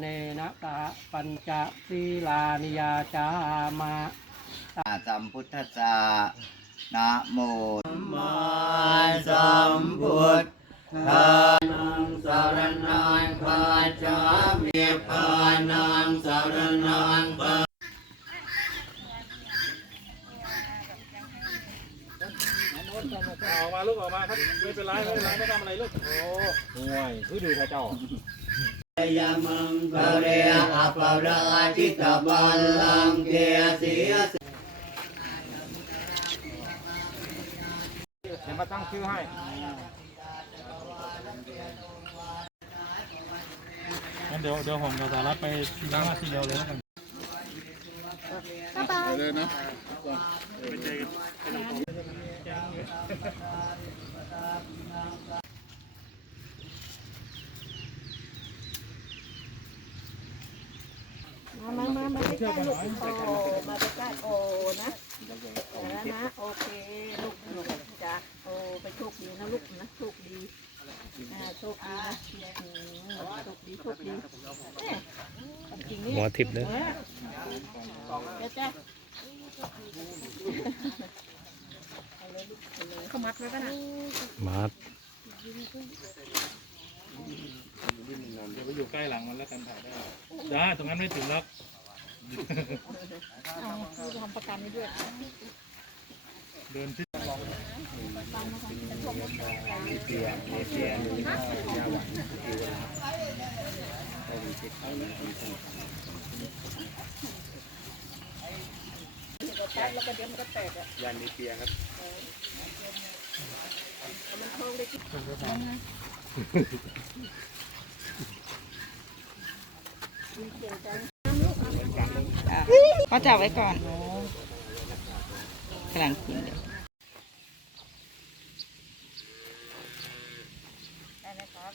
เนนะตาปัญจศีลานิยาจามา สัมพุทธัสสะนะโมมาสัมพุทธันังสารนังคาจามิพานังสารนังคาออกมาลูกออกมาครับไม่เป็นไรไม่เป็นไรไม่ทำอะไรลูกโอ้ห่วยคือดูพระเจ้ายามังคะเรอปาราชิตบัลลังเกสี เดี๋ยวมาตั้งชื่อให้งั้นเดี๋ยวเดี๋ยวผมกับสารัตไปทีละหน้าทีเดียวเลยแล้วกันมามามามาใกล้ๆลูกโอ้มาใกล้ๆโอ้นะแล้วนะ โอเคลูกลูกจ้ะโอ้ไปโชคดีนะ ลูกนะโชคดีอ่าโชคดีนะอืมโชคดีโชคดีเอ๊ะจริงนี่หมอทิพย์เลยเออเดี๋ยวจ้ะเอาเลยลูกเอาเลยเขามัดไว้ป่ะนะมาดเดี๋ยวไปอยู่ใกล้หลังมันแล้วกันถ่ายได้จ้าตรงนั้นไม่ถึงหรอก เอาคือทำประกันนี้ด้วย เดินที่แล้วก็เดี๋ยวมันก็แตกอะยันมีเปียครับมันโค้งได้ที่เขาจับไว้ก่อนกำลังกินเดี๋ยว ได้ไหมครับ